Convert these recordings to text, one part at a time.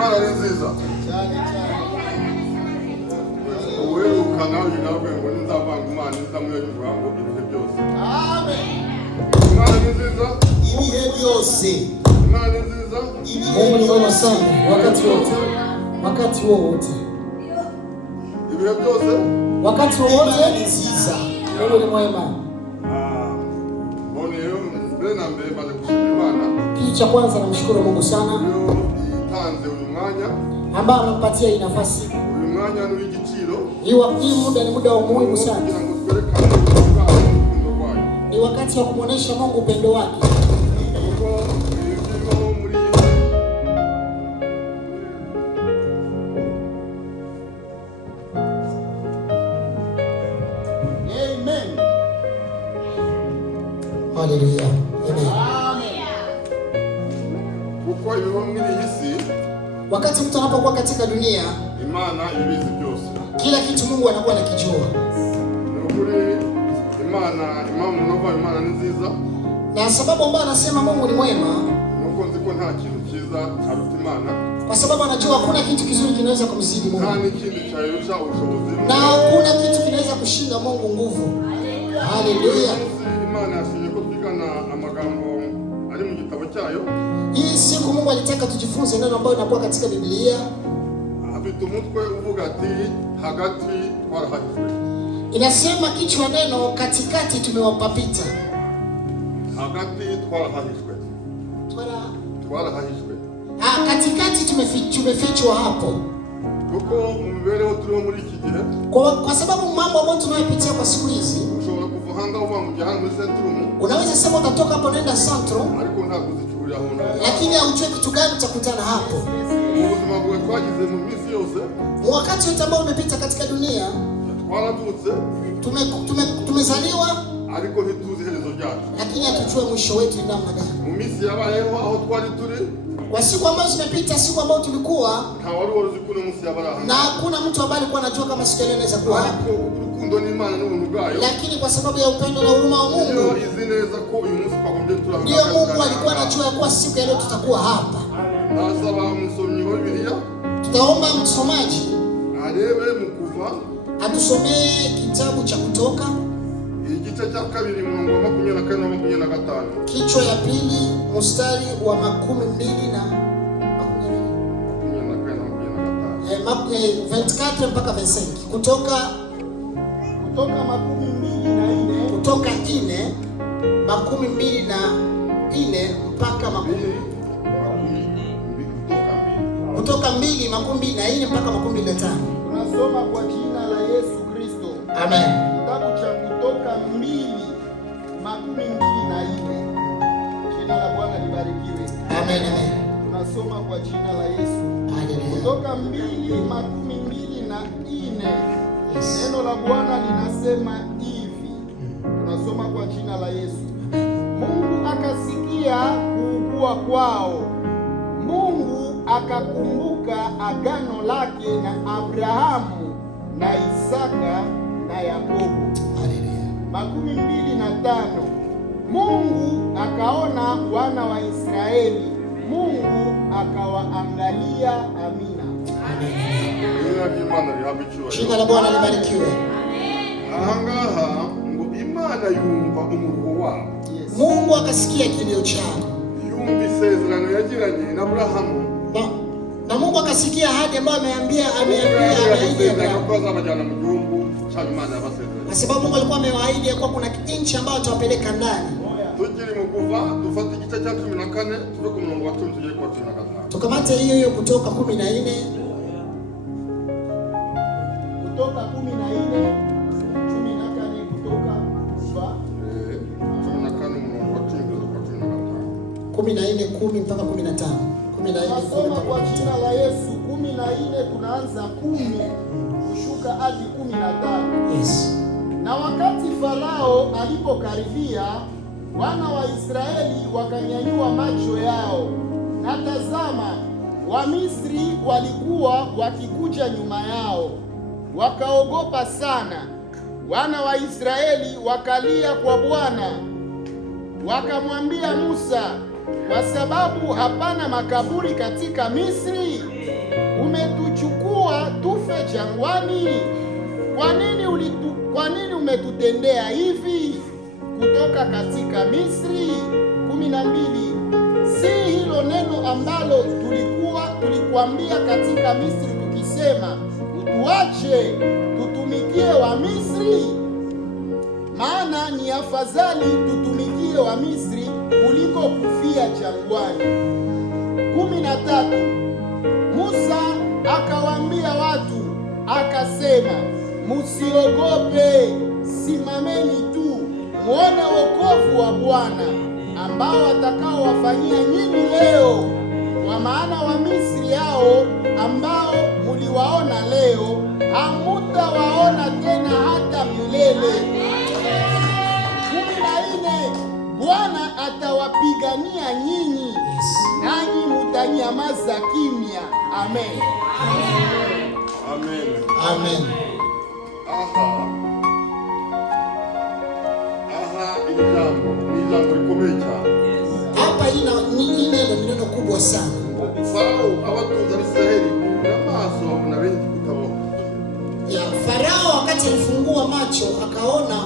Imana ni nziza. Wewe ukanawe nawe ngo nzavanga Imana nzamwegura ngo ibihe byose. Amen. Imana ni nziza. Ibihe byose. Imana ni nziza. Mungu ni mwema sana wakati wote. Wakati wote. Ibihe byose. Wakati wote ni nziza. Mungu ni mwema. Kitu cha kwanza namshukuru Mungu sana ambaye amempatia hii nafasi. Hii muda ni muda wa muhimu sana. Ni wakati wa kumuonesha Mungu upendo wake. Amen. Hallelujah. Amen. Wakati mtu anapokuwa katika dunia, Imana ibizi byose. Kila kitu Mungu anakuwa anakijua. Imana ni nziza. Na sababu ambayo anasema Mungu ni mwema, nuko nziko nta kintu kiza haruta Imana. Kwa sababu anajua hakuna kitu kizuri kinaweza kumzidi Mungu. Nta kintu cyayosha ubushobozi. Na hakuna kitu kinaweza kushinda Mungu nguvu. Haleluya. Imana yashimye ko twigana amagambo ari mu gitabo cyayo. Hii siku Mungu alitaka tujifunze neno ambalo linakuwa katika Biblia. Afite umutwe uvuga ati hagati twarahajwe. Inasema kichwa neno katikati tumewapapita. Hagati twarahajwe. Twarahajwe. Katikati tumefichwa hapo. Kuko mbereho turi muri iki gihe. Kwa sababu mambo ambayo tunayopitia kwa siku hizi. Ushobora kuvanga uva mu jahani muri centrum. Unaweza sema utatoka hapo naenda centrum. Ariko nta kuzichurira hono. Lakini haujui kitu gani utakutana hapo. Ubuzima bwawe twagize mu minsi yose. Wakati wote ambao umepita katika dunia. Twaravutse. Tumezaliwa. Ariko ntituzi herezo ryacu. Lakini hatujui mwisho wetu ni namna gani. Mu minsi yabayeho aho twari turi. Kwa siku ambazo zimepita, siku ambayo tulikuwa, na hakuna mtu ambaye alikuwa anajua kama siku ile inaweza kuwa hapo. Lakini kwa sababu ya upendo na huruma wa Mungu, ndio Mungu alikuwa anajua kuwa siku ile tutakuwa hapa. Tutaomba msomaji atusomee kitabu cha Kutoka kichwa ya pili mstari wa 12 na 24 mpaka 25. Kutoka 4 mpaka 24 mpaka 2:24 mpaka 25. Tunasoma kwa jina la Yesu Kristo. Amen. Kitabu cha Kutoka 2:24. Jina la Bwana libarikiwe. Amen, amen. Tunasoma kwa jina la Yesu. Haleluya. Kutoka 2:24. Yes. Neno la Bwana linasema hivi. Tunasoma kwa jina la Yesu. Mungu akasikia kuugua kwao. Mungu akakumbuka agano lake na Abrahamu na Isaka na Yakobo. Haleluya. 25. Mungu akaona wana wa Israeli. Mungu akawaangalia. Amina. Jina la Bwana libarikiwe. Ahangaha ngo Imana yumva umuruho wao. Mungu akasikia kilio chao. Yumva isezerano yagiranye na Abrahamu. Na Mungu akasikia ahadi ambayo ameambia kwa sababu Mungu alikuwa amewaahidi ya kuwa kuna nchi ambayo atawapeleka ndani. Tukiri mu kuva dufata igice cha 14 tuve ku murongo wa 10 tuje kwa 15. Tukamate hiyo Kutoka 14. Kutoka 14 Kutoka kuva 14 murongo wa 10 kwa 14 10 mpaka 15. 14 kwa jina la Yesu. 14 tunaanza 10 kushuka hadi 15. Yes. Na wakati Farao alipokaribia, wana wa Israeli wakanyanyua macho yao, na tazama, Wamisri walikuwa wakikuja nyuma yao. Wakaogopa sana. Wana wa Israeli wakalia kwa Bwana, wakamwambia Musa, kwa sababu hapana makaburi katika Misri, umetuchukua tufe jangwani? Kwa nini umetutendea hivi? Kutoka katika Misri. 12. Si hilo neno ambalo tulikuambia katika Misri tukisema, utuache tutumikie wa Misri? Maana ni afadhali tutumikie wa Misri kuliko kufia jangwani. 13. Musa akawaambia watu akasema, musiogope, simameni tu muone wokovu wa Bwana ambao atakaowafanyia nyinyi leo, kwa maana wa Misri hao ambao muliwaona leo hamutawaona tena hata milele. 14. Bwana atawapigania nyinyi, nanyi mutanyamaza kimya. Amen. Amen. Amen. Aha, ili jambo likomeye cyane. Hapa hii neno kubwa sana. Farao abatunze Abisiraheli n'amaso babona benshi kutabaho. Ya Farao wakati alifungua macho akaona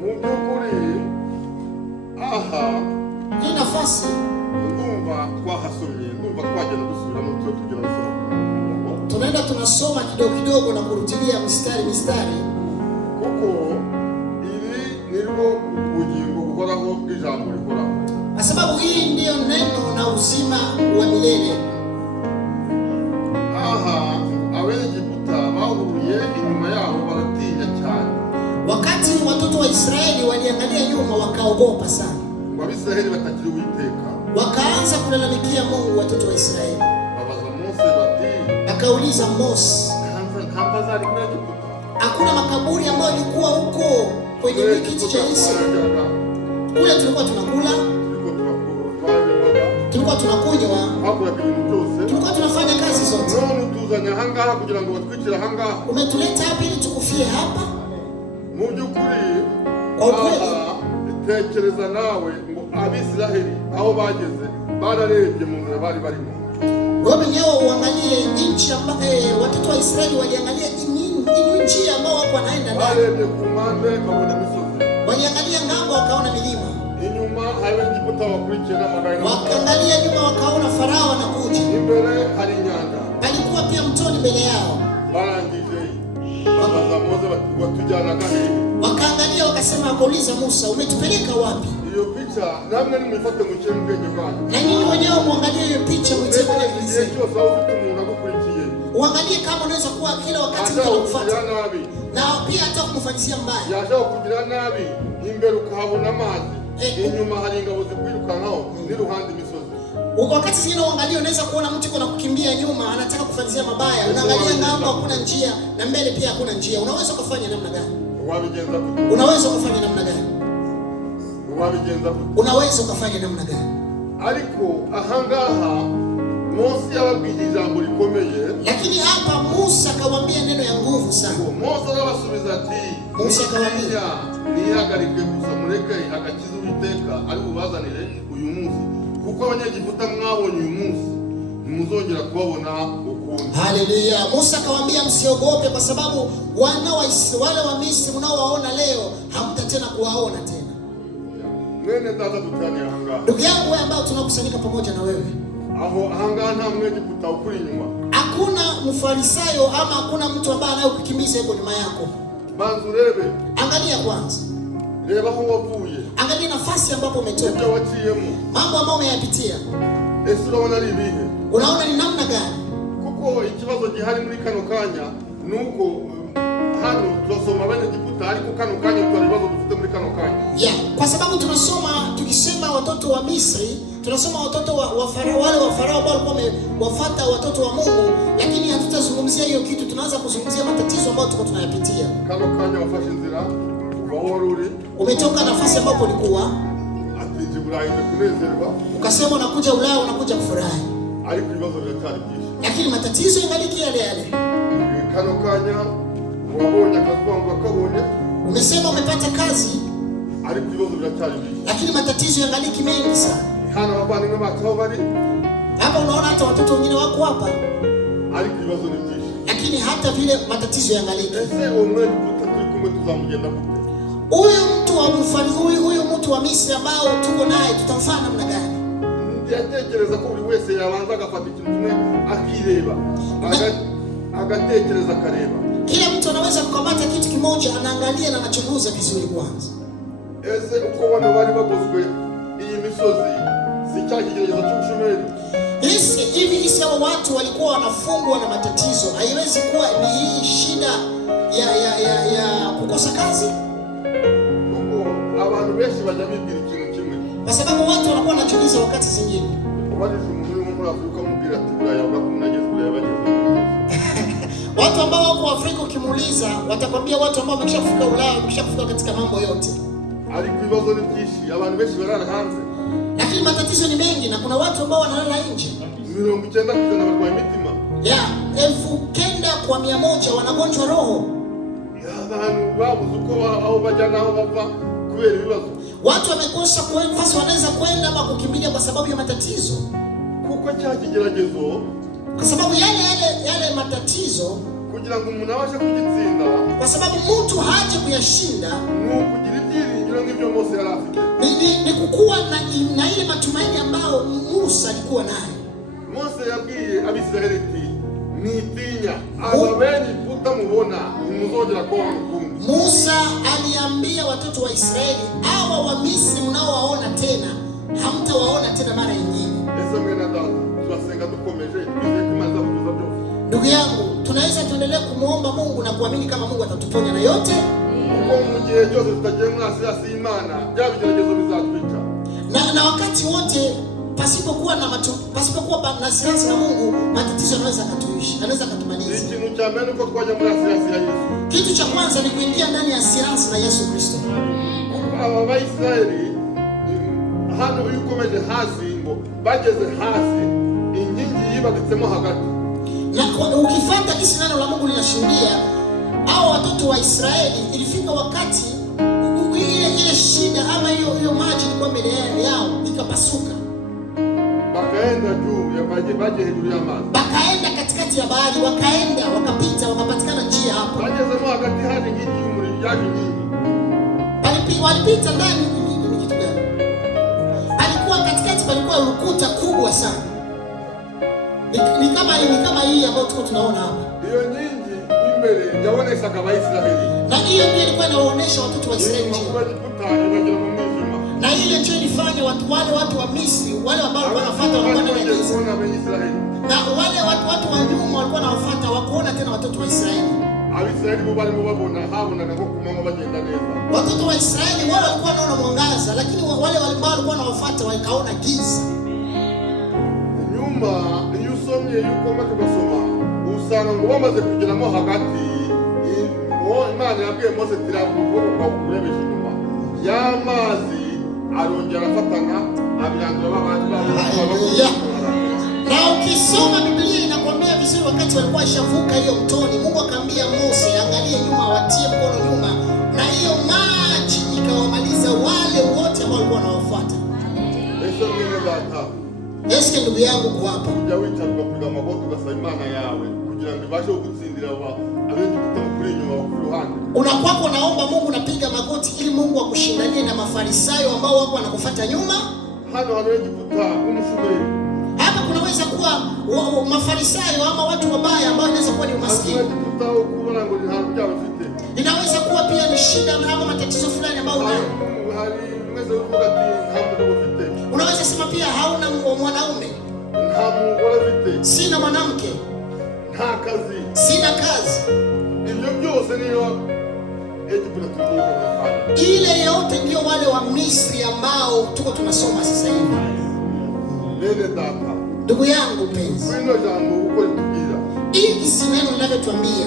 mu by'ukuri. Aha, hii nafasi ndumva twahasomye, ndumva twagenda gusubiramo tugira gusoma. Tunaenda tunasoma kidogo na kurudilia mistari kuko iri nirwo ubugingo buhoraho bw'ijambo rihoraho, kwa sababu hii ndiyo neno na uzima wa milele. Aha, Abegiputa bahuruye inyuma yabo baratinya cyane. Wakati watoto wa Israeli waliangalia nyuma wakaogopa sana. Abisiraheli batakiri Uwiteka, wakaanza kulalamikia Mungu. Watoto wa Israeli babaza Mose bati, akauliza Mose, hakuna makaburi ambayo yalikuwa huko kwenye kiti cha Israeli? Kule tulikuwa tunakula, tulikuwa tunakunywa, tulikuwa tunafanya kazi zote. Umetuleta hapa ili tukufie hapa? Kwa ukweli tekereza nawe ngo Abisiraheli aho bageze bararebye mu nzira bari barimo. Wewe mwenyewe uangalie nchi ambayo watoto wa Israeli waliangalia nchi ambao wako wanaenda ndani. Barebye ku mpande kabona misozi, waliangalia ngambo wakaona milima, inyuma hari Egiputa wakurikiye n'amagari, wakaangalia nyuma wakaona Farao anakuja, imbere hari inyanja, alikuwa pia mtoni mbele yao. Barangije babaza Mose watujyana hehe? Wakaangalia wakasema, akauliza Musa, umetupeleka wapi? Iyo picha namwe nimufate mu cyembenge bwanyu, na nyinyi wenyewe muangalie hiyo picha mtembele vizuri. Cyose aho ufite umuntu agukurikiye, uangalie kama unaweza kuwa kila wakati mtu anakufuata na pia hata kumfanyia mbaya, yashaka kugira nabi, imbere ukahabona amazi, inyuma hari ingabo zikwirukankaho n'iruhande imisozi. Wakati zingine uangalie, unaweza kuona mtu yuko kukimbia nyuma anataka kufanyia mabaya, unaangalia ngambo hakuna njia na mbele pia hakuna njia. Unaweza kufanya namna gani? Wabigenza kutu. Unaweza kufanya namna gani? Wabigenza kutu. Unaweza kufanya namna gani? Ariko ahangaha Mose yababwiye ijambo rikomeye, lakini hapa Musa akamwambia neno ya nguvu sana. Mose arabasubiza ati, Musa akamwambia, nihagarike gusa mureke agakiza Uwiteka ari bubazanire uyu munsi, kuko abanyegiputa mwabonye uyu munsi muzongera kubabona ukundi. Haleluya. Musa akamwambia, msiogope, kwa sababu wale wa Misri mnaowaona leo hamta tena kuwaona tena. Nene data tutani ahangaha. Ndugu yangu wewe ambao tunakusanyika pamoja na wewe, aho ahangaha nta Mwegiputa ukuri nyuma, hakuna mfarisayo ama hakuna mtu ambaye anayekukimbiza yuko nyuma yako. Banzu rebe, angalia kwanza, reba aho wavuye, angalia nafasi ambapo umetoka, ibyo waciyemo, mambo ambayo umeyapitia. Ese urabona ari ibihe? Unaona ni namna gani? Kuko ikibazo gihari muri kano kanya nuko hano turasoma Abanyegiputa, ariko kano kanya turibazo dufite muri kano kanya. Kwa sababu tunasoma tukisema watoto wa Misri, tunasoma watoto wa Farao, wale wa Farao ambao walikuwa wamewafuata watoto wa Mungu, lakini hatutazungumzia hiyo kitu. Tunaanza kuzungumzia matatizo ambayo tuko tunayapitia. Kano kanya wafashe nzira ubaworuri, umetoka nafasi ambapo ulikuwa ati Burayi kunezerwa, ukasema unakuja Ulaya, unakuja kufurahi, ariko ibibazo biracyari byinshi, lakini matatizo yangaliki yale yale. Kano kanya wabonye akazuba kabonye, umesema umepata kazi, ariko ibibazo biracyari byinshi, lakini matatizo yangaliki mengi sana. Hana wabani ngoma bari hapa, unaona hata watoto wengine wako hapa, ariko ibibazo ni byinshi. lakini hata vile matatizo yangaliki. Ese umwe turi kumwe tuzamugenda gute? Huyu mtu wa Misri ambao tuko naye tutamfanya namna gani? Yatekereza ko buri wese yabanza agafata ikintu kimwe akireba, agatekereza akareba. Kila mtu anaweza kukamata kitu kimoja, anaangalia na anachunguza vizuri kwanza. Ese uko bano bari bagozwe iyi misozi si cya kigeragezo cy'ubushomeri? Hivi hawa watu walikuwa wanafungwa na matatizo, haiwezi kuwa ni hii shida ya kukosa kazi? Kuko abantu benshi bajya bibwira ikintu kimwe, kwa sababu watu wanakuwa wanajiuliza wakati zingine. Watu ambao wako Afrika ukimuuliza watakwambia watu ambao wameshafika Ulaya, wameshafika katika mambo yote. Lakini matatizo ni mengi na kuna watu ambao wanalala nje. 9,100 wanagonjwa roho. Watu wamekosa nafasi wanaweza kwenda ama kukimbilia kwa sababu ya matatizo. Kwa sababu yale matatizo, kugira ngo umuntu abashe kugitsinda, kwa sababu mtu haje kuyashinda, kugira ibyiringiro nk'ibyo Mose yari afite, ni kukuwa na ile matumaini ambayo Musa alikuwa nayo. Mose yabwiye Abisirayeli ati, nitinya ababeni mutamubona nimuzongera kubaho ukundi. Musa aliambia watoto wa Israeli, hawa wa Misri mnaowaona tena hamtawaona tena mara nyingine. Ndugu yangu, tunaweza tuendelee kumuomba Mungu na kuamini kama Mungu atatuponya na yote. Na wakati wote pasipokuwa na siasa na Mungu, matatizo yanaweza katuishi, yanaweza kutumaliza. Kitu cha kwanza ni kuingia ndani ya siasa na Yesu Kristo. Abaisraeli hano yukomeje hasi ngo bageze hasi inkingi yibagitsemo hagati. Na ukifuata kisi neno la Mungu linashuhudia hao watoto wa Israeli ilifika wakati ile shida ama hiyo maji ilikuwa mbele yao ikapasuka. Bakaenda juu ya baje hejuru ya maji. Bakaenda katikati ya bahari, wakapita, wakapatikana njia hapo. Bageze mo hagati hadi inkingi y'umuriro yaje nyingi. Walipita ndani ni kitu gani? Alikuwa katikati palikuwa ukuta kubwa sana. Ni kama hii ambayo tunaona hapa. Hiyo nyingi mbele yaonesha kama Israeli. Na hiyo ndio ilikuwa inaonyesha watoto wa Israeli. Na ile ndio ilifanya watu wa Misri, wale ambao walikuwa wanafuata walikuwa na Israeli. Na wale watu wa nyuma walikuwa wanafuata wakuona tena watoto wa Israeli. Watoto wa Israeli wao walikuwa wanaona mwangaza, lakini wale ambao walikuwa wanafuata wakaona giza. Nyuma yusomye yuko maze gusoma usanga ngo bamaze kugeramo hagati Imana yabwiye Mose tiravuga kwa kurebesha nyuma y'amazi arongera afatana abirandura babandi na ukisoma Biblia inakwambia vizuri wakati walikuwa shavuka hiyo mtoni, Mungu akamwambia Mose angalie nyuma, watie mkono nyuma, na hiyo maji ikawamaliza wale wote ambao walikuwa wanawafuata. Yesu ndugu yangu kwa hapa. Ujawita kupiga magoti kwa Imana yawe kugira ngo ibashe kugutsindira abandi kuri nyuma wa ruhande. Unakuwa naomba Mungu napiga magoti ili Mungu akushindanie na Mafarisayo ambao wako wanakufuata nyuma. Hano Egiputa umshumeri. Hapa kunaweza kuwa Mafarisayo ama watu wabaya ambao wanaweza kuwa ni umaskini. Inaweza kuwa pia ni shida ama matatizo fulani ambao unaweza sema pia hauna mwanaume. Sina mwanamke. Sina kazi. Ile yote ndio wale wa Misri ambao tuko tunasoma sasa hivi. Ndugu yangu mpenzi, hii si neno linalotuambia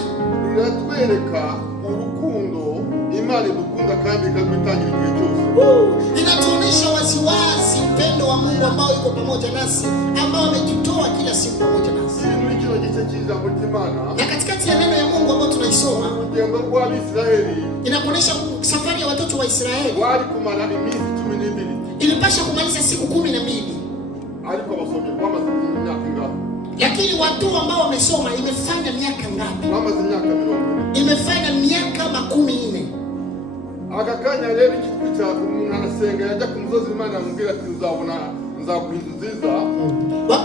linatwereka urukundo Imana idukunda kandi ikatwitangira igihe cyose. Inatuonyesha waziwazi upendo wa Mungu ambao yuko pamoja nasi, ambao ametutoa kila siku pamoja nasi. Na katikati ya neno ya Mungu ambao tunaisoma, inakuonyesha safari ya watoto wa Israeli. Ilipasha kumaliza siku 12. Lakini watu ambao wamesoma imefanya miaka ngapi? Bamaze imyaka 40. Imefanya miaka 40. Akakanya rero ikitwica umuntu arasenga yajya ku musozi Imana amubwira ati nzaguha inzu nziza.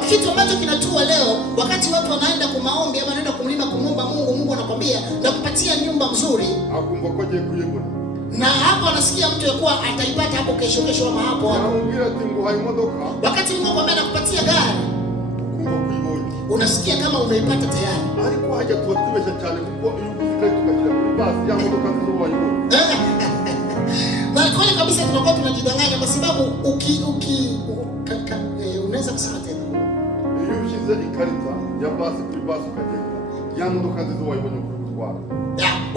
Kitu ambacho kinatua leo, wakati watu wanaenda kwa maombi ama wanaenda kumlima kumomba Mungu, Mungu anakwambia nakupatia nyumba nzuri, akumva ko agiye kuyibona. Na hapo anasikia mtu yakuwa ataipata hapo kesho ama hapo. Anamwambia ati nguhaye imodoka. Wakati Mungu akwambia nakupatia gari, ukumva kuibona. Unasikia kama umeipata tayari. Ariko hajya tuwatibesha cyane kuko iyo uzikaye tugashyira kuri basi ya modoka nziza wayibona. Na kweli kabisa tunakuwa tunajidanganya kwa sababu unaweza kusema tena. Iyo ushyize ikarita ya basi kuri basi ukagenda ya modoka nziza wayibona kuri gutwara.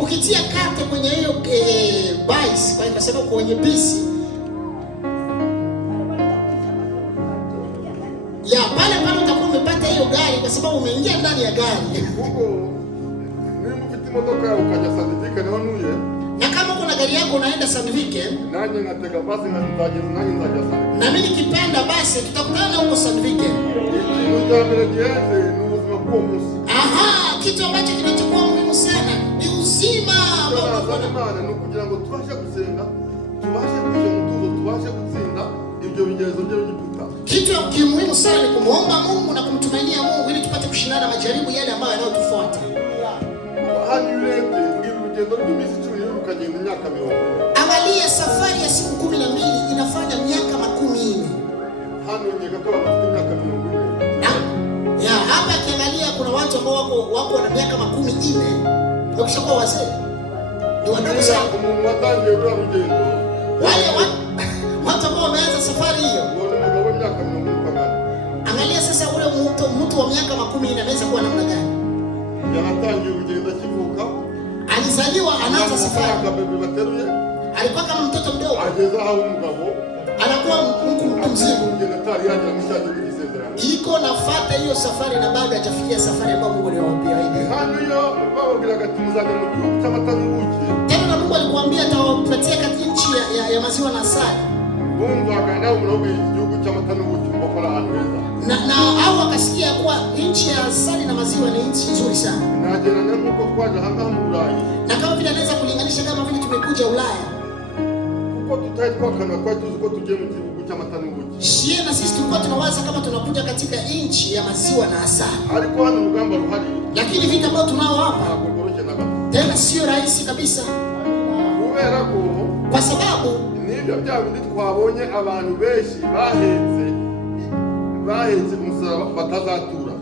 Ukitia karte kwenye hiyo basi kwa sababu kwenye bisi pale utakuwa umepata hiyo gari kwa sababu umeingia ndani ya gari. Huko mimi mfiti modoka ukaja Sandvike na wanuye. Na kama kuna gari yako unaenda Sandvike, nani natega basi na nitaje nani nitaje Sandvike. Na mimi nikipenda basi tutakutana huko Sandvike. Kitu ambacho kinachukua muhimu sana ni uzima Imana ni kugira ngo tubashe gusenga, tubashe kuja mutuzo, tubashe gutsinda ibyo bigerezo byo biputa. Kitu muhimu sana ni kumuomba Mungu na kumtumainia Mungu ili tupate kushindana majaribu yale ambayo yanayotufuata. Hadi urende urugendo rw'iminsi 10 rukagenda imyaka 40. Angalia safari ya siku 12 inafanya miaka 40. Hano nyega kwa miaka 40. Hapa kiangalia kuna watu ambao wako na miaka 40 na kushakuwa wazee. Ni wadogo sana. Mungu watangiye ura rugendo. Wale watu ambao wameanza safari hiyo. Angalia sasa ule mtu wa miaka 40 anaweza kuwa namna gani? Yanatangiye urugendo kivuka. Alizaliwa anaanza safari. Alikuwa kama mtoto mdogo. Ageza aho umugabo. Anakuwa mtu mzima. Iko nafuata hiyo safari na bado hajafikia safari ambayo Mungu aliwaambia hivi. Tena na Mungu alikwambia atawapatia katika nchi ya maziwa na asali. Na hao wakasikia kuwa nchi ya asali na maziwa ni nchi nzuri sana. Na kama vile anaweza kulinganisha kama vile tumekuja Ulaya. Shie na sisi tulikuwa tunawaza kama tunakuja katika nchi ya maziwa na asali. Lakini vita ambavyo tunao hapa tena sio rahisi kabisa. Kwa sababu nibyo bya bindi twabonye abantu benshi bahetse umusaraba batazatura.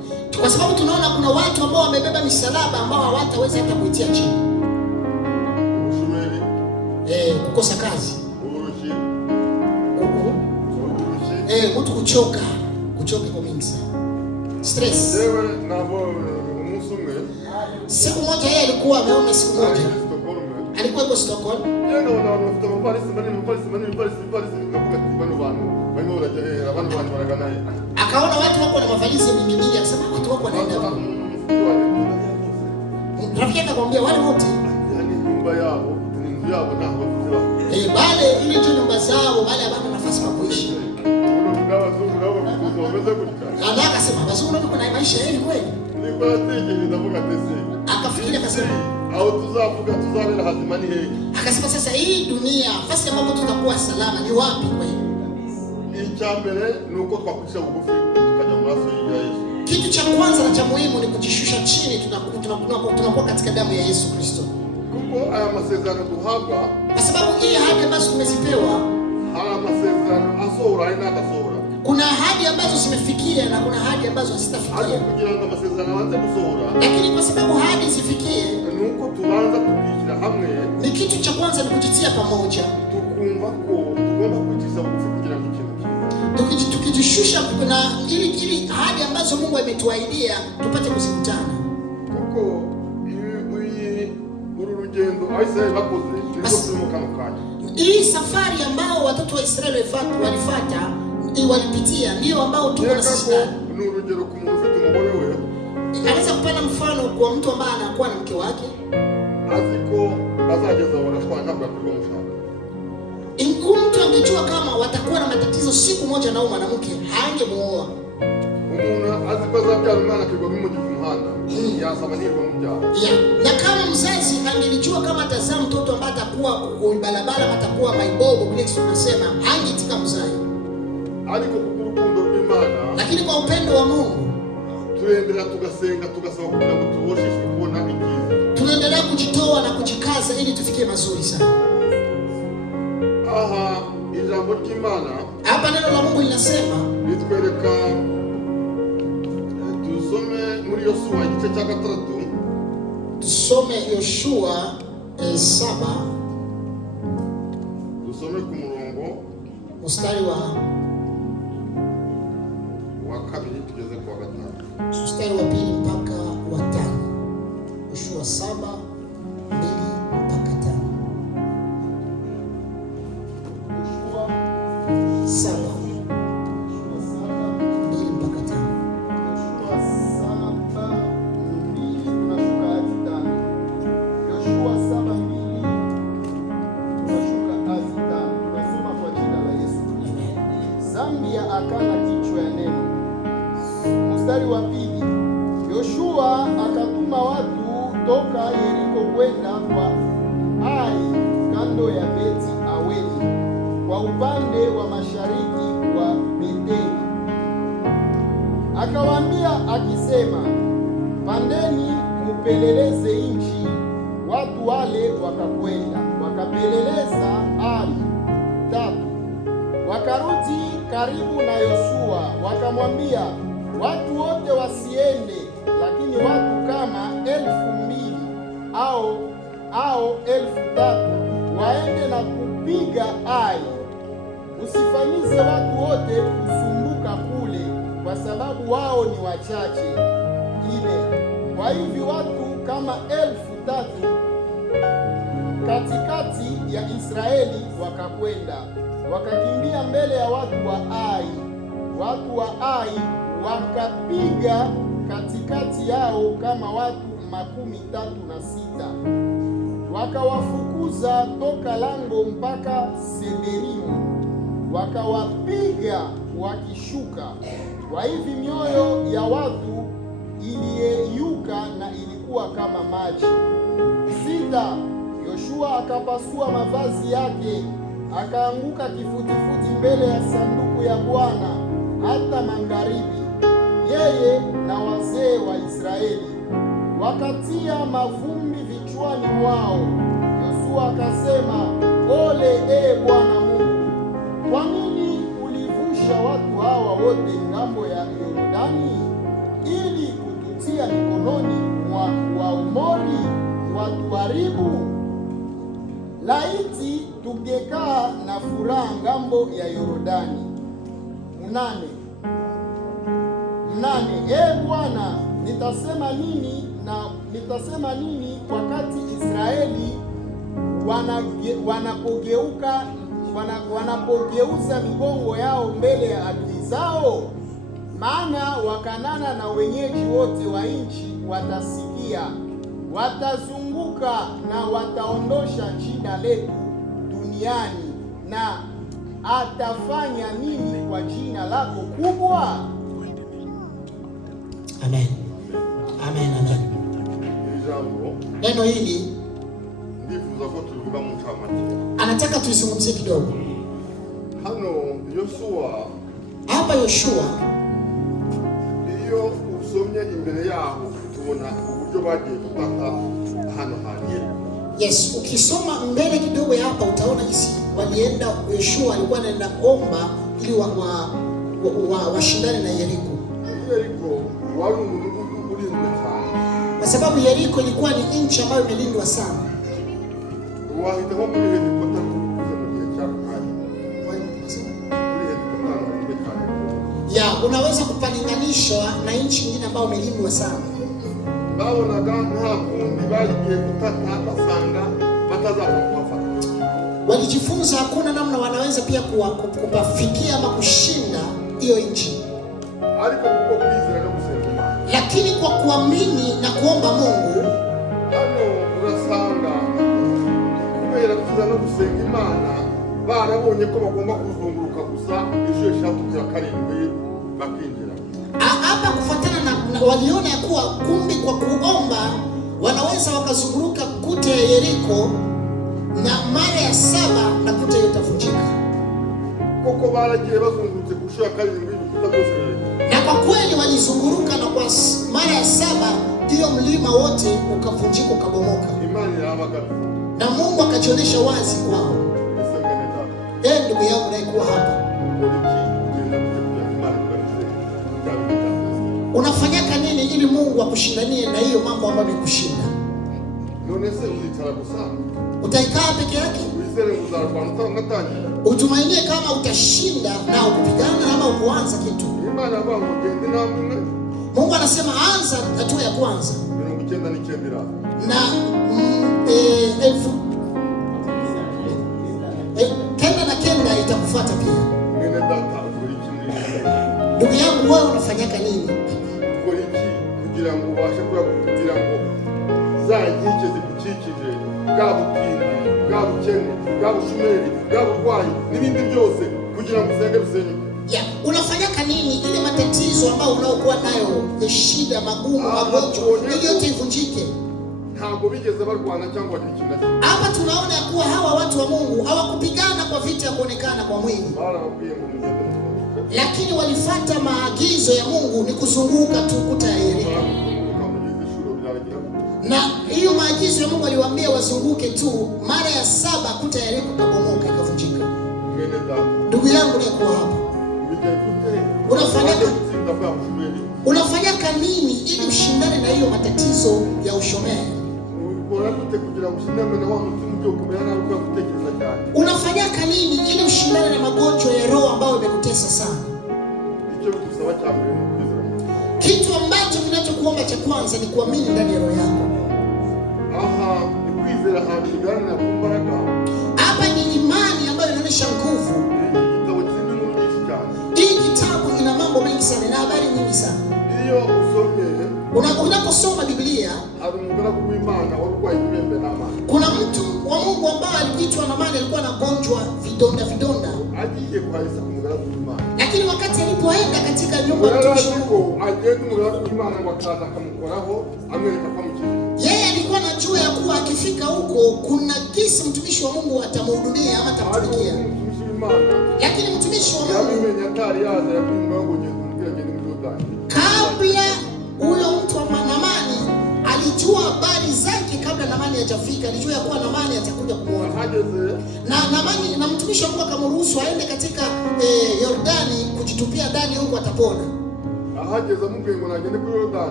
Kwa sababu tunaona kuna watu ambao wamebeba misalaba ambao hawataweza hata kuitia chini. Kukosa kazi. Mtu kuchoka kwa mingi sana. Stress. Siku moja yeye alikuwa ameona siku moja. Alikuwa yuko Stockholm. Akaona watu wako na mavalizi mingi, akasema watu wako wanaenda. Rafiki akamwambia wale wote nyumba yao ni ndio yao na wale ile ndio nyumba zao, wale ambao nafasi ya kuishi. Akasema wazungu ndio kuna maisha yenu kweli? Akafikiria akasema au tuzabera hazima ni hehe. Akasema sasa hii dunia fasi ambapo tutakuwa salama ni wapi kweli? Icyambere nuko twakutisha bugufi tukaja mu raso ya Yesu. Kitu cha kwanza na cha muhimu ni kujishusha chini, tunakuwa katika damu ya Yesu Kristo. Kuko aya masezerano duhabwa, kwa sababu hii ahadi ambazo tumezipewa, haya masezerano asohora ina atasohora. Kuna ahadi ambazo zimefikia na kuna ahadi ambazo hazitafikia. Hadi kugira ngo masezerano anze gusohora. Lakini kwa sababu ahadi zifikie, nuko tubanza tukishyira hamwe. Ni kitu cha kwanza ni kujitia pamoja. Tukumva ko tugomba kujisa bugufi kugira ngo ikintu kize. Tukijishusha na ili ahadi ambazo Mungu ametuahidia tupate kuzikutana. Kuko urugendo Aisraeli bakoze niko turumukana. Hii safari ambao watoto wa Israeli walifuata walipitia ndio ambao tuko na sisi. Ni urugero ku muntu ufite umugore we. Anaweza kupana mfano kwa mtu ambaye anakuwa na mke wake. Aziko bazageza wanashwa ntabwo kuri umushaka. Mtu angejua kama watakuwa na matatizo siku moja na mwanamke, hangemuoa. Umuntu aziko azabyara umwana nirwa bimuji kumuhanda yasaba nirwa mujyaro. Na kama mzazi angelijua kama atazaa mtoto ambaye atakuwa barabara, atakuwa maibobo, vile tunasema, hangetika mzai. Ariko kurukundo rw'Imana, lakini kwa upendo wa Mungu tuendelea tugasenga tugasaba kugira ngo tuboshishe kubona ikiza. Tunaendelea kujitoa na kujikaza ili tufikie mazuri sana. Aha, ijambo ry'Imana hapa neno la Mungu linasema, litwereka tusome muri Yoshua igice cya 3. Tusome Yoshua 7. Tusome ku murongo mstari wa 2 tugeze kwa 5. Mstari wa 2 mpaka wa 5. Yoshua 7:2 mpaka 5. Yoshua 7:2 mpaka 5. Yoshua 7:2 tunashuka hadi 5. Tunasoma kwa jina la Yesu. Zambi ya akana kichwa ya neno. Mstari wa 2. Yoshua akatuma watu toka Yeriko kwenda kwa Ai kando ya Beti Aweni kwa upande wa mashariki wa Beteli. Akawaambia akisema, pandeni mupeleleze nchi. Watu wale wakakwenda wakapeleleza Ai 3. Wakarudi karibu na Yoshua wakamwambia, watu wote wasiende, lakini watu kama 2,000 au 3,000 waende na kupiga Ai. Usifanyize watu wote kusumbuka kule, kwa sababu wao ni wachache. 4. Kwa hivi watu kama 3,000 katikati ya Israeli wakakwenda wakakimbia mbele ya watu wa Ai. Watu wa Ai wakapiga katikati yao kama watu 36, wakawafukuza toka lango mpaka Seberimu, wakawapiga wakishuka. Kwa hivi mioyo ya watu iliyeyuka na ilikuwa kama maji. 6. Yoshua akapasua mavazi yake, akaanguka kifudifudi mbele ya sanduku ya Bwana hata magharibi, yeye na wazee wa Israeli wakatia mavumbi vichwani mwao. Yoshua akasema, ole Bwana Mungu, kwa nini ulivusha watu hawa wote ngambo ya Yordani ili kututia mikononi mwa Waamori watuharibu? Laiti tungekaa na furaha ngambo ya Yordani. 8. Bwana, nitasema nini wakati Israeli wanapogeuza migongo yao mbele ya adui zao? Maana Wakanana na wenyeji wote wa nchi watasikia, watazunguka na wataondosha jina letu duniani. Na atafanya nini kwa jina lako kubwa? Amen. Amen, amen. Neno hili anataka tuizungumzie kidogo. Hapa Yoshua, iyo usomye imbere yaho tubona uburyo bagiye gufata hano hariye. Yes, ukisoma mbele kidogo hapa utaona jinsi walienda. Yoshua alikuwa anaenda omba ili washindane na Yeriko. Yeriko wali umudugudu ulindwe sana, kwa sababu Yeriko ilikuwa ni nchi ambayo imelindwa sana. Wahita kwa kule helikopta kuza mwenye chako hadi. Unaweza kupalinganishwa na nchi nyingine ambayo imelindwa sana. Bao na gamu hapo nibaje kutata basanga bataza kuwafata. Walijifunza hakuna namna wanaweza pia kupafikia ama kushinda hiyo nchi. Lakini kwa kuamini na kuomba Mungu, urasanga kubera kuza no gusenga Imana barabonye ko bagomba kuzunguruka gusa inshuro 3 bakinjira. Hapa kufuatana na waliona ya kuwa kumbi kwa kuomba wanaweza wakazunguruka kuta ya Yeriko na mara ya 7 na kuta hiyo itavunjika. Koko baragiye bazungurutse kushura kabiri ibikuta byose. Na kwa kweli walizunguruka, na kwa mara ya 7 hiyo mlima wote ukavunjika ukabomoka. Imani yabaga. Na Mungu akajionyesha wazi kwao. Ndugu yangu naikuwa hapa, unafanyaka nini ili Mungu akushindanie na hiyo mambo ambayo yamekushinda? Utaikaa peke yake? Utumainie kama utashinda na ukupigana ama ukuanza kitu? Mungu anasema anza hatua ya kwanza. Na kenda itakufuata pia. Ndugu yangu, wewe unafanyaka nini kugira ngo ubashe kugira ngo za nkike zigukikije, bwa butindi, bwa bukene, bwa bushumeri, bwa burwayi n'ibindi byose kugira ngo usenge bisenyuke? Unafanyaka nini ili matatizo ambayo unaokuwa nayo, shida, magumu, magonjwa, ili yote ivunjike? Ntabwo bigeze barwana cyangwa ikintu. Hapa tunaona kuwa hawa watu wa Mungu hawakupigana kwa vita ya kuonekana kwa mwili, lakini walifuata maagizo ya Mungu, ni kuzunguka tu kuta ya Yeriko. Na hiyo maagizo ya Mungu aliwaambia wazunguke tu, mara ya 7 kuta ya Yeriko kabomoka ikavunjika. Ndugu yangu niko hapa, unafanyaka nini ili ushindane na hiyo matatizo ya ushomeri? Unafanyaka nini ili ushindane na magonjwa ya roho ambayo yamekutesa sana? Kitu ambacho kinachokuomba cha kwanza ni kuamini ndani ya roho yako. Hapa ni imani ambayo inaonyesha nguvu. Hii kitabu ina mambo mengi sana na habari nyingi sana. Unaposoma Biblia, kuna mtu wa Mungu ambaye aliitwa Naamani, alikuwa anagonjwa vidonda, lakini wakati alipoenda katika nyumba ya mtumishi wa Mungu, yeye alikuwa anajua ya kuwa akifika huko kuna kisi mtumishi wa Mungu atamhudumia ama atamtumikia. Lakini mtumishi wa Mungu, kabla huyo mtu wa Naamani alijua habari zake, kabla Naamani hajafika alijua ya kuwa Naamani atakuja kumuona. Na Naamani, na mtumishi wa Mungu akamruhusu aende katika Yordani kujitupia ndani, huko atapona.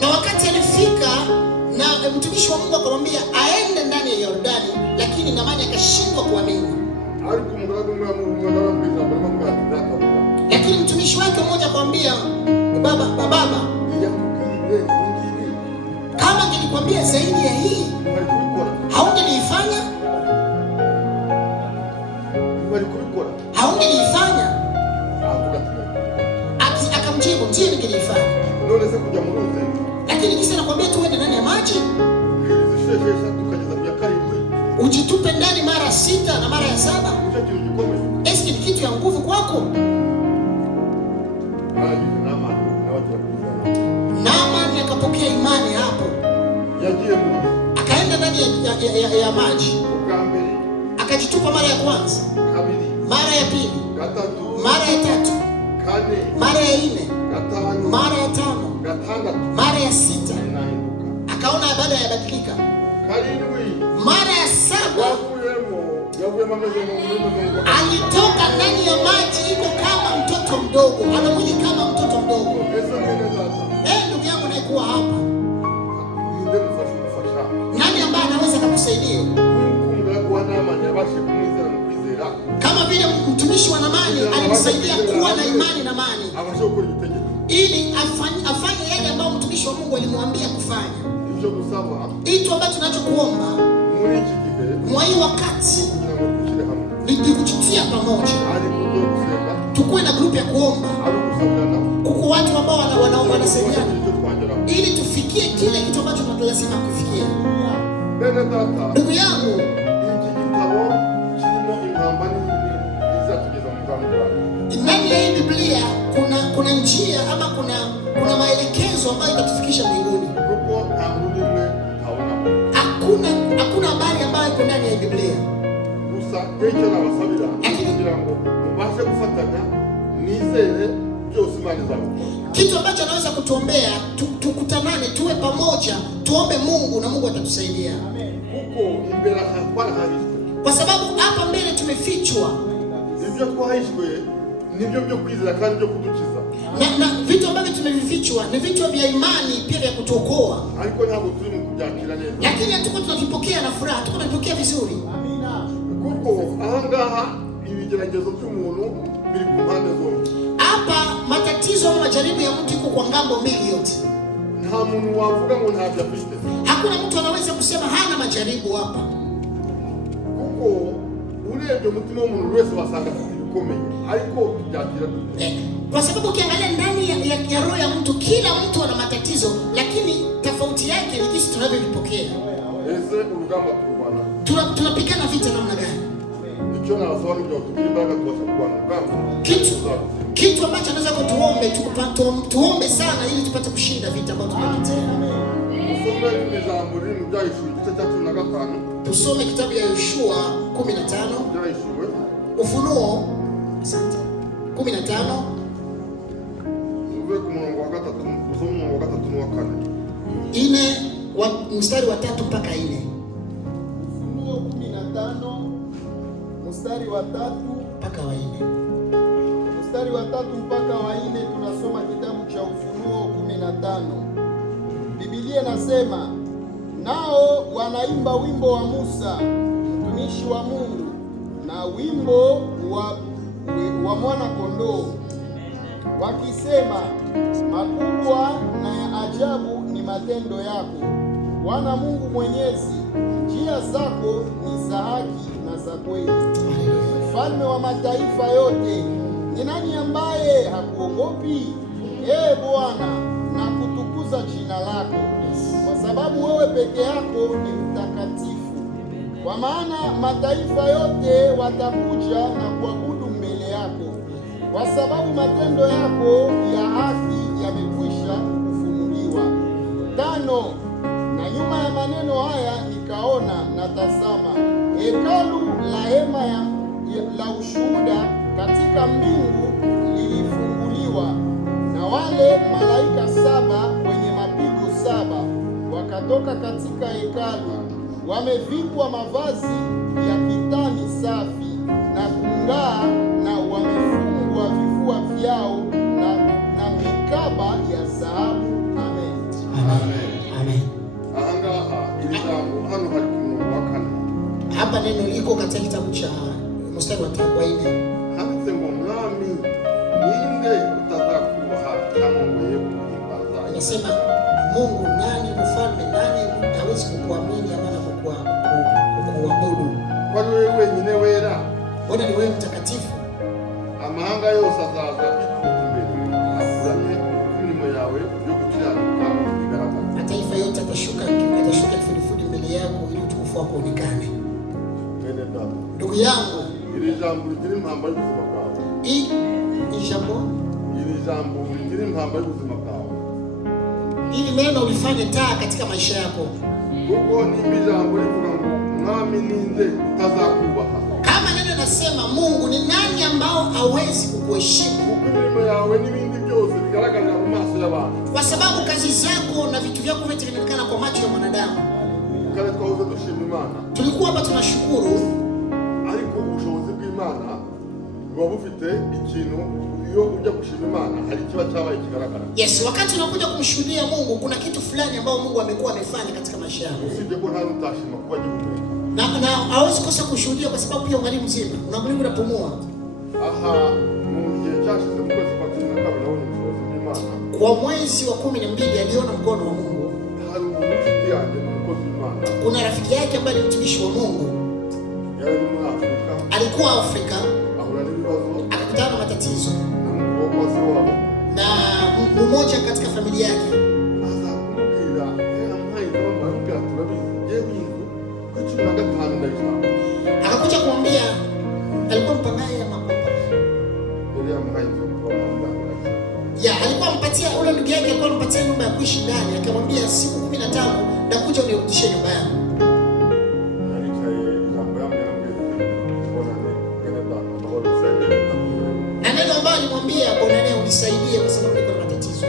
Na wakati alifika, na mtumishi wa Mungu akamwambia aende ndani ya Yordani, lakini Naamani akashindwa kuamini. Lakini mtumishi wake mmoja akamwambia, baba, kama nilikwambia zaidi ya hii haungeliifanya? Akamjibu, ndiyo ningeliifanya. Lakini kisa nakwambia tu uende ndani ya maji ujitupe ndani mara 6 na mara ya 7. Eski ni kitu ya nguvu kwako? Naamani akapokea imani hapo, akaenda ndani ya maji, akajitupa mara ya kwanza, mara ya pili, mara ya 3, mara ya 4, mara ya 5, mara ya 6. Akaona baada ya badilika. Mara ya 7 alitoka ndani ya maji, iko kama mtoto mdogo, ana mwili kama mtoto mdogo. Ndugu yangu naikuwa hapa, nani ambaye anaweza kukusaidia? Kama vile mtumishi wa Naamani alimsaidia kuwa na imani Naamani, ili afanye yale ambayo mtumishi wa Mungu alimwambia kufanya. Hicho ambacho tunachokuomba mwa hii wakati ni kujitia pamoja, tukuwe na grupu ya kuomba, kuko watu ambao wanasaidiana ili tufikie kile kitu ambacho lazima kufikia. Ndugu yangu, ndani ya hii Biblia kuna njia ama kuna maelekezo ambayo itatufikisha mbinguni. Hakuna habari ambayo iko ndani ya Biblia. Musa yecho na wasabira kugira ngo mubashe gufatanya nizere byose Imana izabikora. Kitu ambacho anaweza kutuombea tukutanane, tuwe pamoja, tuombe Mungu na Mungu atatusaidia. Kuko imbere hapana habishwe. Kwa sababu hapa mbele tumefichwa. Nibyo twahishwe, nibyo byo kwizera kandi byo kudukiza. Na vitu ambavyo tumevifichwa ni vitu vya imani pia vya kutuokoa. Ariko ntabwo turi mu kubyakira neza. Lakini hatuko tunavipokea na furaha, hatuko tunavipokea vizuri. Amina. Kuko ahangaha ibigeragezo by'umuntu biri ku mpande zombi. Hapa matatizo au majaribu ya mtu iko kwa ngambo mbili yote. Nta muntu wavuga ngo ntabyo afite. Hakuna mtu anaweza kusema hana majaribu hapa. Kuko urebye umutima w'umuntu wese wasanga bikomeye, ariko byakira dute. Kwa sababu ukiangalia ndani ya roho ya mtu, kila mtu ana matatizo, lakini tofauti yake ni jinsi tunavyovipokea. Ese urugamba turwana. Tunapigana vita namna gani? Nicho na waswali ndio tukibaka tuwasakwana urugamba. Kitu ambacho anaweza tuombe sana ili tupate kushinda vita ambavyo tunapitia. Usome ijambo riri mu Byahishuri igice cya 15. Tusome kitabu ya Yoshua 15. Ufunuo 15. Uwe ku murongo wa 3, usome umurongo wa 3 na wa 4. Ine mstari wa 3 mpaka 4. Ufunuo 15 mstari wa 3 mpaka wa 4. Mstari wa 3 mpaka wa 4 tunasoma kitabu cha Ufunuo 15. Biblia nasema, nao wanaimba wimbo wa Musa mtumishi wa Mungu na wimbo wa mwana kondoo, wakisema, makubwa na ya ajabu ni matendo yako, Bwana Mungu Mwenyezi, njia zako ni za haki na za kweli. Mfalme wa mataifa yote, ni nani ambaye hakuogopi? Ee Bwana, na kutukuza jina lako, kwa sababu wewe peke yako ni mtakatifu. Kwa maana mataifa yote watakuja na kuabudu mbele yako, kwa sababu matendo yako ya haki yamekwisha kufunuliwa. 5. Na nyuma ya maneno haya nikaona, na tazama, hekalu la hema la ushuhuda katika mbingu lilifunguliwa, na wale malaika 7 wenye mapigo 7 wakatoka katika hekalu, wamevikwa mavazi ya kitani safi na kung'aa, na wamefungwa vifua vyao na mikaba ya dhahabu. Amen. Amen. Amen. Ahangaha ijambo hano hari ku murongo wa 4. Hapa neno liko katika kitabu cha mstari wa 4. Hanze ngo mwami ninde utazakubaha kama wewe kuhimbaza. Inasema Mungu nani, mfalme nani hawezi kukuamini ama kukuabudu? Kwani wewe wenyine wera? Bwana ni wewe mtakatifu. Amahanga yose azaza ikutumbere akuranye imirimo yawe yo gukiranuka igaragaza. Mataifa yote atashuka kifudifudi mbele yako ili utukufu wako uonekane. Ndugu yangu, iri jambo rigira impamba y'ubuzima bwawe. Iri jambo rigira impamba y'ubuzima bwawe. Ili neno ulifanye taa katika maisha yako. Kuko ni jambo rivuga ngo mwami ninde utazakubaha. Kama neno nasema Mungu ni nani ambao hawezi kukuheshimu? Imirimo yawe n'ibindi byose bigaragarira mu maso y'abantu. Kwa sababu kazi zako na vitu vyako vyote vinaonekana kwa macho ya mwanadamu. Kale twauze dushima Imana. Tulikuwa hapa tunashukuru, ariko ubushobozi bw'Imana buba bufite ikintu. Iyo ujya gushima Imana hari kiba cyabaye kigaragara. Yes, wakati unakuja kumshuhudia Mungu kuna kitu fulani ambao Mungu amekuwa amefanya katika maisha yako. Usije ko nta utashima kuba gihumeka. Na hawezi kosa kushuhudia kwa sababu pia ungali mzima. Unamwili unapumua. Aha, Mungu yachashize mu kwezi kwa 12 naona ubushobozi bw'Imana. Kwa mwezi wa 12 aliona mkono wa Mungu. Hari umuntu yanje umukozi w'Imana. Kuna rafiki yake ambaye ni mtumishi wa Mungu. Yari muri Afrika. Alikuwa Afrika. Ahura n'ibibazo. Akakutana na matatizo. Na mmoja katika familia yake. Asa kumubwira, ambaye ndio mwanamke turabizi. Yewe inzu kwa 15 ndaishaka. Akakuja kumwambia alikuwa mpangaye ama kwa ile ambaye ndio kwa mwanamke. alikuwa ampatia ule ndugu yake, alikuwa anampatia nyumba ya kuishi ndani, akamwambia siku 15 nakuja unirudishie nyumba yangu. Na neno ambalo alimwambia Bonane, unisaidie kwa sababu niko na matatizo.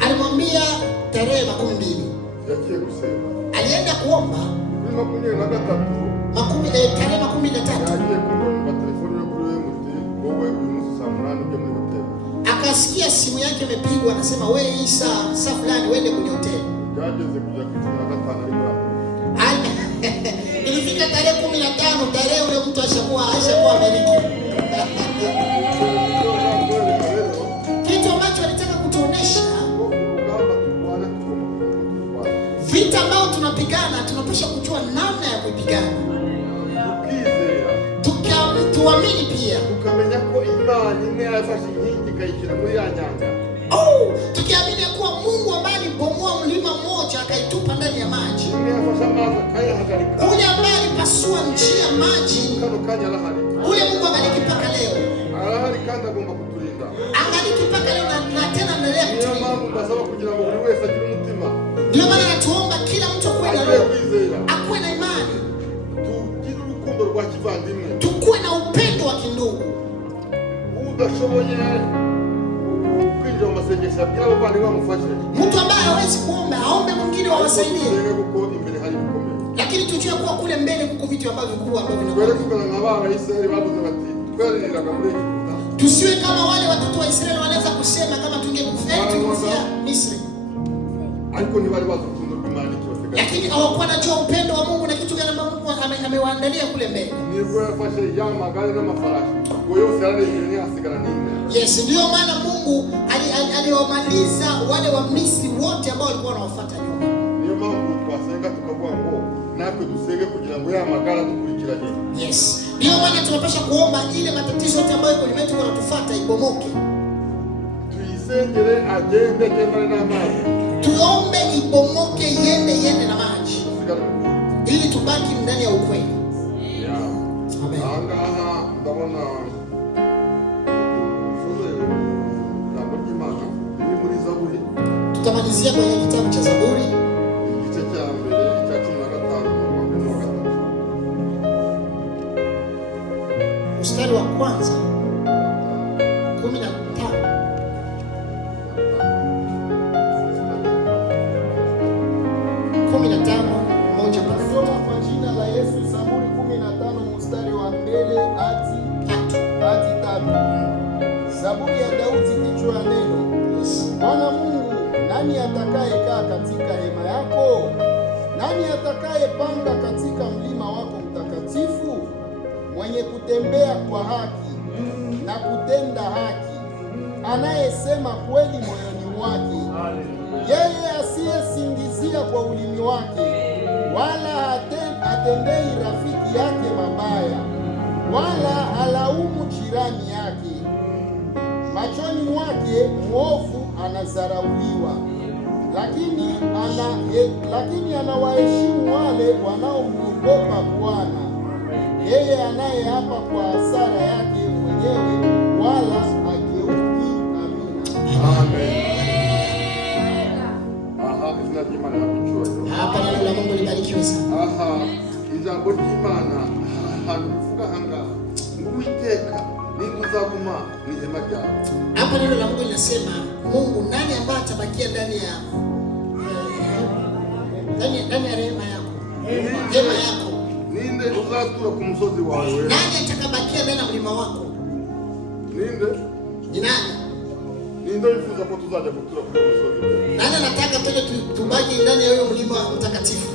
Alimwambia tarehe 12. Alienda kuomba tarehe 13. Akasikia simu yake imepigwa, anasema wewe Isa, saa fulani uende kwenye hoteli. Ilifika tarehe 15, tarehe ule mtu ashakuwa Amerika. Kitu ambacho alitaka kutuonesha vita ambao tunapigana, tunapaswa kujua namna ya kupigana. Tuamini pia. Tukiamini kuwa Mungu ambaye alibomoa mlima mmoja akaitupa ndani ya maji. Ule ambaye alipasua njia maji. Ule Mungu abaliki mpaka leo. Angaliki mpaka leo na tena anaendelea kutulinda. Ndio maana natuomba kila mtu akuwe na imani. Tukuwe na upendo wa kindugu. Mtu ambaye hawezi kuomba, aombe mwingine wawasaidie. Lakini tujue kuwa kule mbele kuko vitu ambavyo vikubwa ambavyo tusiwe kama wale watoto wa Israeli wanaweza kusema kama tungekufia Misri. Lakini hawakuwa wanajua upendo wa Mungu na kitu gani Mungu amewaandalia kule mbele. Yes, ndio maana Mungu aliwamaliza wale wa Misri wote ambao walikuwa wanawafuata nyuma. Niyo mambo twasenga tukavuga ngo natwe dusenge kugira ngo ya magara dukurikiranye. Yes. Ndio maana tunapaswa kuomba ile matatizo yote ambayo kwenye wetu wanatufuata ibomoke. Tuisengere agende na maji. Tuombe ibomoke yende na maji. Ili tubaki ndani ya ukweli. Amen. Angaha ndabona tutamalizia kwenye kitabu cha Zaburi kichwa cha mbele cha 15 mstari wa kwanza 15 moja pasoma kwa jina la Yesu. Zaburi 15 mstari wa mbele hadi 3. Zaburi ya Daudi, kichwa ya neno. Bwana Mungu, nani atakayekaa katika hema yako? Nani atakayepanda katika mlima wako mtakatifu? Mwenye kutembea kwa haki na kutenda haki, anayesema kweli moyoni mwake, yeye asiyesingizia kwa ulimi wake, wala hatendei rafiki yake mabaya, wala halaumu jirani yake. Machoni mwake mwovu anazarauliwa, lakini anawaheshimu wale wanaomwogopa Bwana. Yeye anayeapa kwa hasara yake mwenyewe, wala hageuki. Amina. Amen. Hapa neno la Mungu libarikiwe sana. Ijambo ry'Imana ahantu bivuga hanga Uwiteka ninguzaguma ni hema ryawe. Hapa neno la Mungu linasema Mungu, nani ambaye atabakia ndani ya rehema yako? Hema yako. Ninde uzatura ku musozi wawe? Nani atakabakia ndani ya mlima wako? Ninde? Ni nani? Ninde yifuza ko tuzaje gutura ku musozi wawe? Nani anataka twende tubaki ndani ya huyo mlima mtakatifu?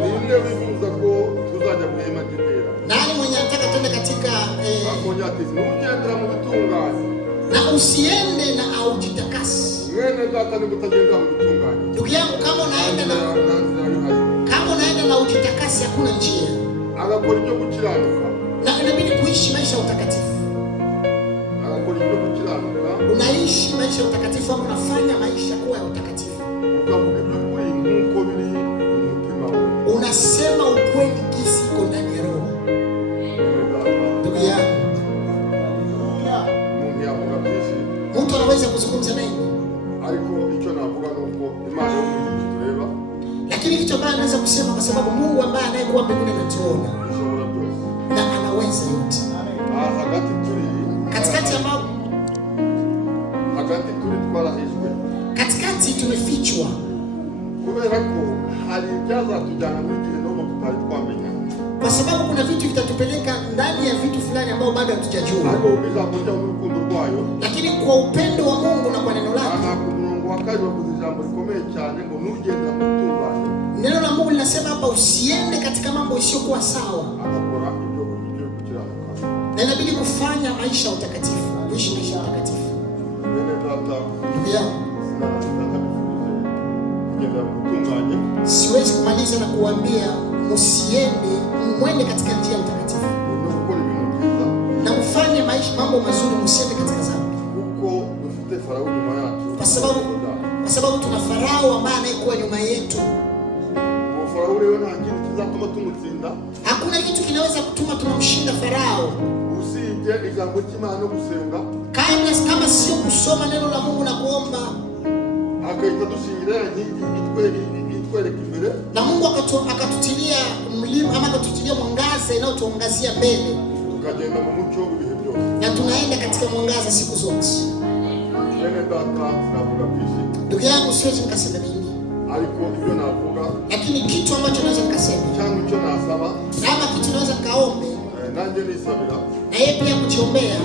Ninde yifuza ko tuzaje ku hema ry'Imana? Nani mwenye anataka twende katika akonya ati nugendera mu bitunganye na usiende na aujitakasi. Mwene data ni kutagendera mu bitunganye. Ndugu yangu, kama unaenda na ujitakasi, hakuna njia. Agakora ibyo gukiranuka. Na inabidi kuishi maisha ya utakatifu. Agakora ibyo gukiranuka. Unaishi maisha ya utakatifu au unafanya maisha kuwa ya utakatifu? Ukavuga ibyo kuri nkuko biri mu mutima wawe. Unasema ukweli kisi iko ndani ya roho. Ndugu yangu, Mungu yavuga byinshi mtu anaweza kuzungumza mengi, ariko icyo navuga nuko Imana yo tureba, lakini kitu ambacho anaweza kusema, kwa sababu Mungu ambaye anayekuwa mbinguni anatuona na anaweza yote. Hagati turi twarahishwe, katikati tumefichwa, kubera ko hari ibyazatujyana muri gihe no tutari twamenya, kwa sababu kuna vitu vitatupeleka ndani ya vitu fulani ambao bado hatujajua, lakini kwa upendo wa Mungu na kwa neno lake. Neno la Mungu linasema hapa, usiende katika mambo isiyokuwa sawa, na inabidi kufanya maisha ya utakatifu, kuishi maisha ya utakatifu. Ndugu yangu, siwezi kumaliza na kuambia mwende katika njia ya utakatifu na mfanye maisha mambo mazuri, msiende katika dhambi, kwa sababu tuna Farao ambaye anayekuwa nyuma yetu. Hakuna kitu kinaweza kutuma tunamshinda Farao kama sio kusoma neno la Mungu na kuomba. Na Mungu akatutilia mlima ama akatutilia mwangaza inayotuangazia mbele, na tunaenda katika mwangaza siku zote. Ndugu yangu, siwezi nikasema mingi, lakini kitu ambacho naweza nikasema ama kitu naweza nikaombe na yeye pia kuchiombea